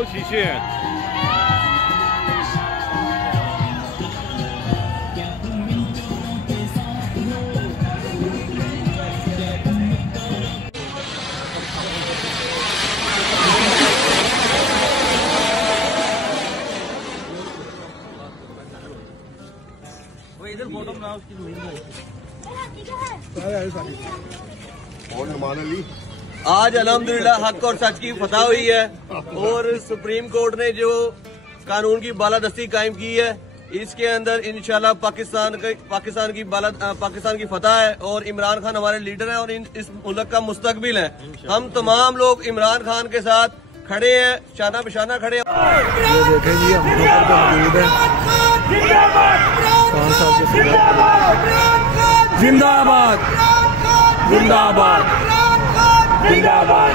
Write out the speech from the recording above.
国喜讯。इधर photo बनाओ उसकी आज अल्हम्दुलिल्लाह हक और सच की फतह हुई है और सुप्रीम कोर्ट ने जो कानून की बालादस्ती कायम की है, इसके अंदर इंशाल्लाह पाकिस्तान की फतह है और इमरान खान हमारे लीडर हैं और इस मुल्क का मुस्तकबिल है। हम तमाम लोग इमरान खान के साथ खड़े हैं, शाना बिशाना खड़े हैं। ये देखें जी, हम यहाँ पर मौजूद हैं। जिंदाबाद जिंदाबाद जिंदाबाद।